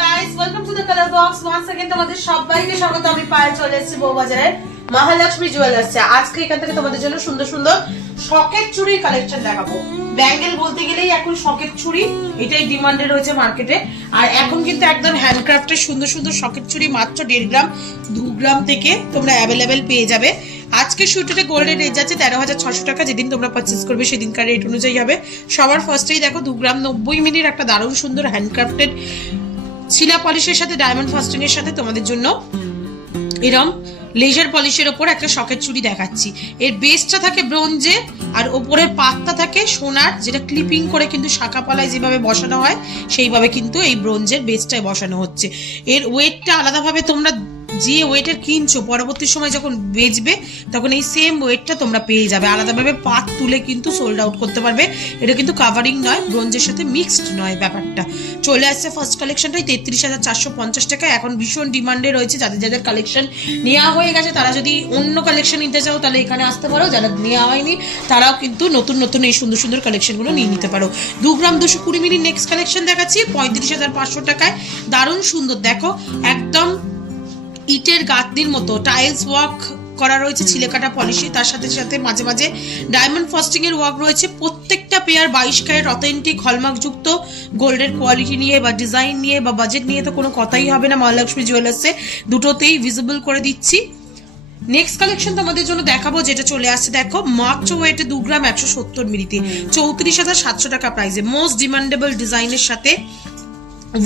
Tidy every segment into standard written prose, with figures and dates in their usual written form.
Guys, welcome to the colour box. Once again তোমাদের সবাইকে স্বাগত। আমি পায়ে চলে এসেছি বউবাজারের মহালক্ষ্মী জুয়েলার্সে। আজকে এখান থেকে তোমাদের জন্য সুন্দর সুন্দর শকেট চুড়ির কালেকশন দেখাবো। ব্যাঙ্গেল বলতে গেলেই এখন শকেট চুড়ি, এটাই ডিমান্ডে রয়েছে মার্কেটে। আর এখন কিন্তু একদম হ্যান্ডক্রাফটের সুন্দর সুন্দর শকেট চুড়ি মাত্র 1.5 গ্রাম 2 গ্রাম থেকে তোমরা অ্যাভেলেবেল পেয়ে যাবে। আজকে শুটে গোল্ডের রেট যাচ্ছে 13,600 টাকা। যেদিন তোমরা পারচেস করবে সেদিনকার রেট অনুযায়ী হবে। সবার ফার্স্টেই দেখো 2 গ্রাম 90 মিলির একটা দারুণ সুন্দর হ্যান্ডক্রাফটেড শিলা পলিশের সাথে ডায়মন্ড ফাস্টিং এর সাথে তোমাদের জন্য এরম লেজার পলিশের ওপর একটা শকেট চুড়ি দেখাচ্ছি। এর বেসটা থাকে ব্রোঞ্জে আর ওপরের পাতটা থাকে সোনার, যেটা ক্লিপিং করে কিন্তু শাখা পলায় যেভাবে বসানো হয় সেইভাবে কিন্তু এই ব্রোঞ্জের বেসটায় বসানো হচ্ছে। এর ওয়েটটা আলাদাভাবে তোমরা যে ওয়েটের কিনছো পরবর্তী সময় যখন বেচবে তখন এই সেম ওয়েটটা তোমরা পেয়ে যাবে। আলাদাভাবে পাত তুলে কিন্তু সোল্ড আউট করতে পারবে। এটা কিন্তু কাভারিং নয়, ব্রোঞ্জের সাথে মিক্সড নয় ব্যাপারটা। চলে আসছে ফার্স্ট কালেকশনটাই 33,450 টাকা। এখন ভীষণ ডিমান্ডে রয়েছে। যাদের যাদের কালেকশন নেওয়া হয়ে গেছে তারা যদি অন্য কালেকশন নিতে চাও তাহলে এখানে আসতে পারো। যারা নেওয়া হয়নি তারাও কিন্তু নতুন নতুন এই সুন্দর সুন্দর কালেকশনগুলো নিয়ে নিতে পারো। 2 গ্রাম 220 মিলি নেক্সট কালেকশন দেখাচ্ছি 35,500 টাকায়। দারুণ সুন্দর, দেখো একদম ইটের গাঁথনির মতো টাইলস ওয়ার্ক করা রয়েছে ছিলে কাটা পলিশে, তার সাথে সাথে মাঝে মাঝে ডায়মন্ড ফাস্টিং এর ওয়ার্ক রয়েছে। প্রত্যেকটা পেয়ার 22 ক্যারেট অথেন্টিক হলমার্ক যুক্ত। গোল্ডের কোয়ালিটি নিয়ে বা ডিজাইন নিয়ে বা বাজেট নিয়ে তো কোনো কথাই হবে না। মহালক্ষ্মী জুয়েলার্সে দুটোতেই ভিজিবল করে দিচ্ছি। নেক্সট কালেকশন তোমাদের জন্য দেখাবো যেটা চলে আসছে, দেখো মাত্র ওয়েটে 2 গ্রাম 170 মিলিতে 34,700 টাকা প্রাইসে। মোস্ট ডিমান্ডেবল ডিজাইনের সাথে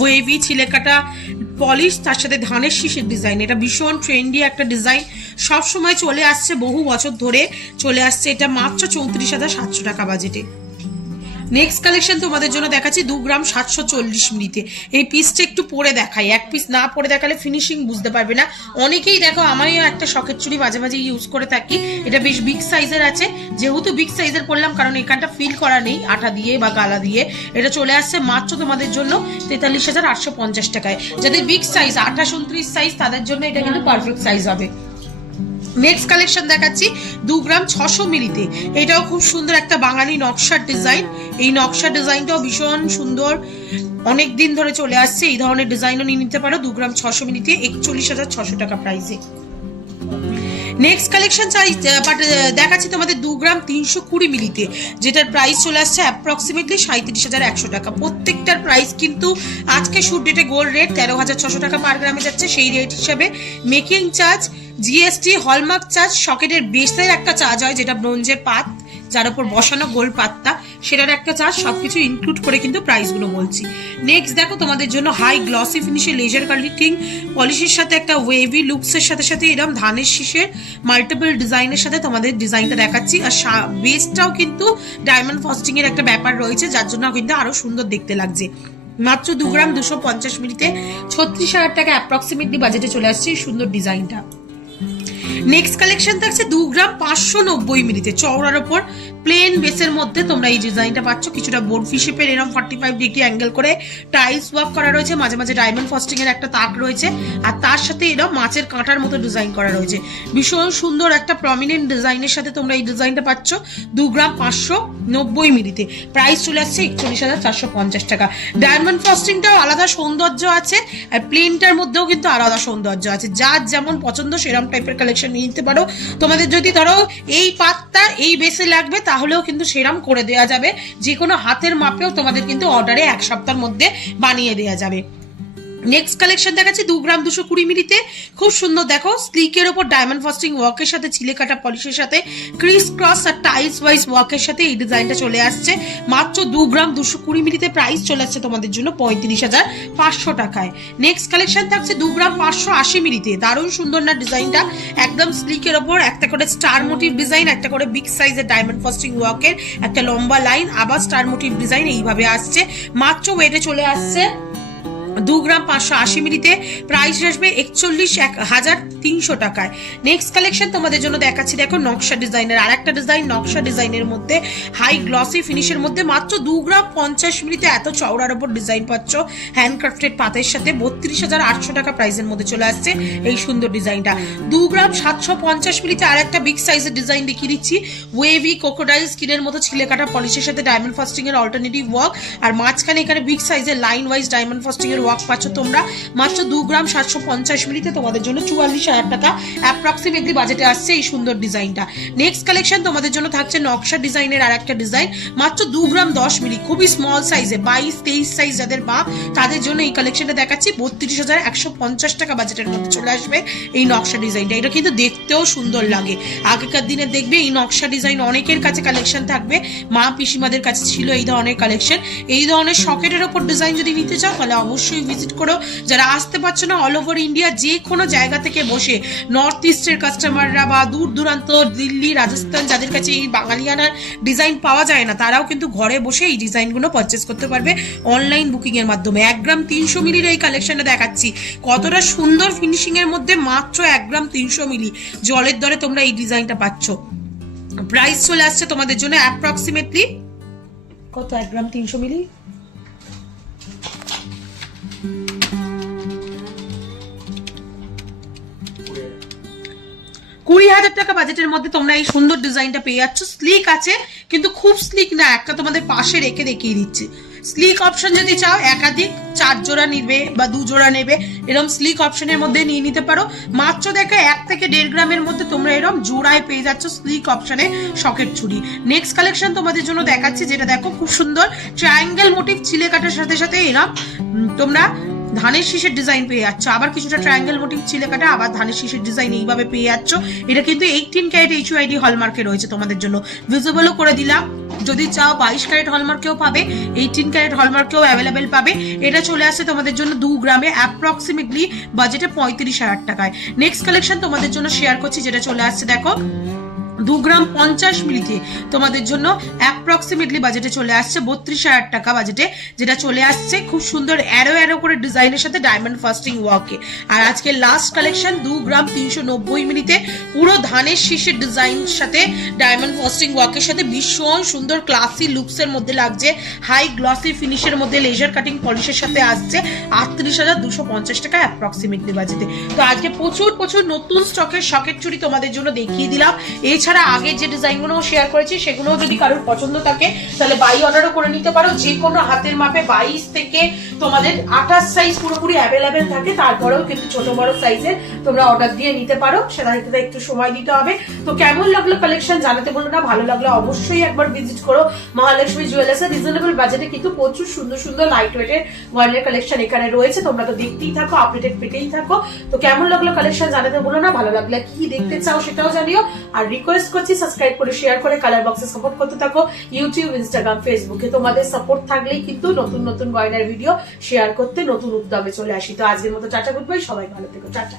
ওয়েভি ছিলেকাটা পলিশ, তার সাথে ধানের শীষের ডিজাইন। এটা ভীষণ ট্রেন্ডি একটা ডিজাইন, সব সময় চলে আসছে, বহু বছর ধরে চলে আসছে। এটা মাত্র 34,700 টাকা বাজেটে। নেক্সট কালেকশন তোমাদের জন্য দেখাচ্ছি 2 গ্রাম 740 মিলিতে। এই পিসটা একটু পরে দেখাই, এক পিস না পরে দেখালে ফিনিশিং বুঝতে পারবে না। অনেকেই দেখো, আমিও একটা শকেট চুড়ি মাঝে মাঝে ইউজ করে থাকি। এটা বেশ বিগ সাইজের আছে, যেহেতু বিগ সাইজের করলাম কারণ এখানটা ফিল করা নেই আঠা দিয়ে বা গালা দিয়ে। এটা চলে আসছে মাত্র তোমাদের জন্য 43,850 টাকায়। যাদের বিগ সাইজ 28-29 সাইজ তাদের জন্য এটা কিন্তু পারফেক্ট সাইজ হবে। নেক্সট কালেকশন দেখাচ্ছি 2 গ্রাম 600 মিলিতে। এটাও খুব সুন্দর একটা বাঙালি নকশার ডিজাইন। এই নকশার ডিজাইনটাও ভীষণ সুন্দর, অনেক দিন ধরে চলে আসছে। এই ধরনের ডিজাইনও নিয়ে নিতে পারো। 2 গ্রাম 600 মিলিতে 41,600 টাকা প্রাইসে। নেক্সট কালেকশন দেখাচ্ছি তোমাদের 2 গ্রাম 320 মিলিতে, যেটার প্রাইস চলে আসছে অ্যাপ্রক্সিমেটলি 37,100 টাকা। প্রত্যেকটার প্রাইস কিন্তু আজকে শুট ডেটে গোল্ড রেট 13,600 টাকা পার গ্রামে যাচ্ছে। সেই রেট হিসাবে making charge, GST, hallmark charge, সকেটের বেসের একটা চার্জ হয় যেটা ব্রোঞ্জের পাত যার উপর বসানো গোল পাতটা, সেটার একটা চার্জ, সবকিছু ইনক্লুড করে কিন্তু প্রাইসগুলো বলছি। নেক্সট দেখো তোমাদের জন্য হাই গ্লসি ফিনিশে লেজার কালেক্টিং পলিশের সাথে একটা ওয়েভি লুকসের সাথে সাথে এরকম ধানের শীষের মাল্টিপল ডিজাইনের সাথে তোমাদের ডিজাইনটা দেখাচ্ছি। আর বেসটাও কিন্তু ডায়মন্ড ফাস্টিং এর একটা ব্যাপার রয়েছে, যার জন্য কিন্তু আরো সুন্দর দেখতে লাগছে। মাত্র 2 গ্রাম 250 মিলিতে 36,000 টাকা অ্যাপ্রক্সিমেটলি বাজেটে চলে আসছে এই সুন্দর ডিজাইনটা। নেক্সট কালেকশন থাকছে 2 গ্রাম 590 মিলিতে। চওড়ার ওপর প্লেন বেসের মধ্যে তোমরা এই ডিজাইনটা পাচ্ছ। কিছুটা বোর্ডফি শেপের এরকম 45 ডিগ্রি অ্যাঙ্গেল করে টাইলস ওয়ার্ক করা রয়েছে। মাঝে মাঝে ডায়মন্ড ফাস্টিং এর একটা তাক রয়েছে আর তার সাথে এরকম মাছের কাঁটার মতো ডিজাইন করা রয়েছে। ভীষণ সুন্দর একটা প্রমিনেন্ট ডিজাইনের সাথে তোমরা এই ডিজাইনটা পাচ্ছ 2 গ্রাম 590 মিলিতে। প্রাইস চলে আসছে 41,450 টাকা। ডায়মন্ড ফাস্টিংটাও আলাদা সৌন্দর্য আছে আর প্লেনটার মধ্যেও কিন্তু আলাদা সৌন্দর্য আছে। যার যেমন পছন্দ সেরকম টাইপের কালেকশন নিয়ে নিতে পারো। তোমাদের যদি ধরো এই পাতটা এই বেসে লাগবে তাহলেও কিন্তু সেরাম করে দেওয়া যাবে। যে কোনো হাতের মাপেও তোমাদের কিন্তু অর্ডারে 1 সপ্তাহের মধ্যে বানিয়ে দেওয়া যাবে। নেক্সট কালেকশন দেখাচ্ছি 2 গ্রাম 220 মিলিতে। খুব সুন্দর, দেখো স্লিকের ওপর ডায়মন্ড ফাস্টিং ওয়ার্কের সাথে ছিলে কাটা পলিশের সাথে ক্রিস ক্রস আর টাইলস ওয়াইজ ওয়ার্কের সাথে এই ডিজাইনটা চলে আসছে মাত্র 2 গ্রাম 220 মিলিতে। প্রাইস চলে আসছে তোমাদের জন্য 35,500 টাকায়। নেক্সট কালেকশন থাকছে 2 গ্রাম 580 মিলিতে। দারুণ সুন্দর না ডিজাইনটা, একদম স্লিকের ওপর একটা করে স্টার মোটিভ ডিজাইন, একটা করে বিগ সাইজের ডায়মন্ড ফাস্টিং ওয়ার্কের একটা লম্বা লাইন, আবার স্টার মোটিভ ডিজাইন এইভাবে আসছে। মাত্র ওয়েটে চলে আসছে 2 গ্রাম 580 মিলিতে। প্রাইস আসবে 41,300 টাকায়। নেক্সট কালেকশন তোমাদের জন্য দেখাচ্ছি, দেখো নকশা ডিজাইনের আর একটা ডিজাইন। নকশা ডিজাইনের মধ্যে হাই গ্লসি ফিনিশের মধ্যে মাত্র 2 গ্রাম 50 মিলিতে এত চওড়ার ওপর ডিজাইন পাচ্ছ হ্যান্ডক্রাফটেড পাতের সাথে। 32,800 টাকা প্রাইসের মধ্যে চলে আসছে এই সুন্দর ডিজাইনটা। 2 গ্রাম 750 মিলিতে আর একটা বিগ সাইজের ডিজাইন দেখিয়ে দিচ্ছি। ওয়েভি ক্রোকোডাইল স্কিনের মতো ছিলে কাটা পলিশের সাথে ডায়মন্ড ফাস্টিং এর অল্টারনেটিভ ওয়ার্ক আর মাঝখানে এখানে বিগ সাইজের লাইন ওয়াইজ ডায়মন্ড ফাস্টিং এর ওয়ার্ক পাচ্ছ তোমরা মাত্র 2 গ্রাম 750 মিলিতে তোমাদের জন্য 44,000 টাকা অ্যাপ্রক্সিমেটলি বাজেটে আসছে এই সুন্দর ডিজাইনটা। নেক্সট কালেকশন তোমাদের জন্য থাকছে নকশা ডিজাইনের আর একটা ডিজাইন মাত্র 2 গ্রাম 10 মিলি, খুবই স্মল সাইজে 22-23 সাইজ যাদের বা তাদের জন্য এই কালেকশনটা দেখাচ্ছি 32,150 টাকা বাজেটের মধ্যে চলে আসবে এই নকশা ডিজাইনটা। এটা কিন্তু দেখতেও সুন্দর লাগে। আগেকার দিনে দেখবে এই নকশা ডিজাইন অনেকের কাছে কালেকশন থাকবে, মা পিসিমাদের কাছে ছিল এই ধরনের কালেকশন। এই ধরনের সকেটের ওপর ডিজাইন যদি নিতে চাও তাহলে অবশ্যই ভিজিট করো। যারা আসতে পারছো না অল ওভার ইন্ডিয়া যে কোনো জায়গা থেকে বসে নর্থ ইস্টের কাস্টমাররা বা দূর দূরান্ত দিল্লি রাজস্থান যাদের কাছে এই বাঙালিয়ানার ডিজাইন পাওয়া যায় না তারাও কিন্তু ঘরে বসে এই ডিজাইনগুলো পারচেস করতে পারবে অনলাইন বুকিং এর মাধ্যমে। 1 গ্রাম 300 মিলির এই কালেকশনটা দেখাচ্ছি কতটা সুন্দর ফিনিশিং এর মধ্যে, মাত্র 1 গ্রাম 300 মিলি জলের দরে তোমরা এই ডিজাইনটা পাচ্ছ। প্রাইস চলে আসছে তোমাদের জন্য অ্যাপ্রক্সিমেটলি কত, 1 গ্রাম 300 মিলি 20,000 টাকা বাজেটের মধ্যে তোমরা এই সুন্দর ডিজাইনটা পেয়ে যাচ্ছ। স্লিক আছে কিন্তু খুব স্লিক না, একটা তোমাদের পাশে রেখে দেখিয়ে দিচ্ছি। স্লিক অপশন যদি চাও একাধিক 4 জোড়া নিবে বা 2 জোড়া নেবে, এরকম স্লিক অপশনের মধ্যে নিয়ে নিতে পারো। মাত্র দেখো 1 থেকে 1.5 গ্রামের মধ্যে তোমরা এরকম জোড়ায় পেয়ে যাচ্ছ স্লিক অপশনে সকেট চুড়ি। নেক্সট কালেকশন তোমাদের জন্য দেখাচ্ছি যেটা দেখো খুব সুন্দর ট্রায়াঙ্গেল মোটিভ চিলে কাটার সাথে সাথে এরকম তোমরা ধানের শীষের ডিজাইন পেয়ে যাচ্ছ, আবার কিছুটা ট্রায়াঙ্গেল মোটিভ চিলে কাটা, আবার ধানের শীষের ডিজাইন এইভাবে পেয়ে যাচ্ছ। এটা কিন্তু 18 ক্যারেট HUID হলমার্কে রয়েছে তোমাদের জন্য, ভিজিবলও করে দিলাম। যদি চাও 22 ক্যারেট হলমার্কেও পাবে, 18 ক্যারেট হলমার্কেও অ্যাভেলেবেল পাবে। এটা চলে আসছে তোমাদের জন্য 2 গ্রামে অ্যাপ্রক্সিমেটলি বাজেটে 35,000 টাকায়। নেক্সট কালেকশন তোমাদের জন্য শেয়ার করছি যেটা চলে আসছে দেখো 2 গ্রাম 50 মিলিতে তোমাদের জন্য অ্যাপ্রক্সিমেটলি বাজেটে চলে আসছে 32,000 টাকা বাজেটে, যেটা চলে আসছে খুব সুন্দর অ্যারো অ্যারো করে ডিজাইনের সাথে ডায়মন্ড ফাস্টিং ওয়ার্কে। আর আজকে লাস্ট কালেকশন 2 গ্রাম 390 মিলিতে পুরো ধানের শীষের ডিজাইনের সাথে ডায়মন্ড ফাস্টিং ওয়ার্কের সাথে ভীষণ সুন্দর ক্লাসি লুকসের মধ্যে লাগছে, হাই গ্লসি ফিনিশের মধ্যে লেজার কাটিং পলিশের সাথে আসছে 38,250 টাকা অ্যাপ্রক্সিমেটলি বাজেটে। তো আজকে প্রচুর প্রচুর নতুন স্টকের সকেট চুড়ি তোমাদের জন্য দেখিয়ে দিলাম। এছাড়া আগে যে ডিজাইনগুলো শেয়ার করেছি সেগুলো যদি কারোর পছন্দ থাকে তাহলে বাই অর্ডারও করে নিতে পারো। যে কোনো হাতের মাপে 22 থেকে তোমাদের 28 সাইজ পুরোপুরি অ্যাভেলেবেল থাকে, তারপরেও কিন্তু ছোট বড় সাইজের তোমরা অর্ডার দিয়ে নিতে পারো, সেটা একটু সময় দিতে হবে। তো কেমন লাগলো কালেকশন জানাতে বলো না, ভালো লাগলো অবশ্যই একবার ভিজিট করো মহালক্ষ্মী জুয়েলার্সে। রিজনেবল বাজেটে কিন্তু প্রচুর সুন্দর সুন্দর লাইট ওয়েটের ওয়ার্ল্ডের কালেকশন এখানে রয়েছে, তোমরা তো দেখতেই থাকো, আপডেটেড পেতেই থাকো। তো কেমন লাগলো কালেকশন জানাতে বলো না, ভালো লাগলে কি দেখতে চাও সেটাও জানিও। আর রিকোয়েস্ট করছি সাবস্ক্রাইব করে শেয়ার করে কালার বক্সে সাপোর্ট করতে থাকো, ইউটিউব ইনস্টাগ্রাম ফেসবুকে তোমাদের সাপোর্ট থাকলেই কিন্তু নতুন নতুন গয়নার ভিডিও শেয়ার করতে নতুন উদ্যমে চলে আসি। তো আজকের মতো টাটা, গুড বাই, সবাই ভালো থেকো, টাটা।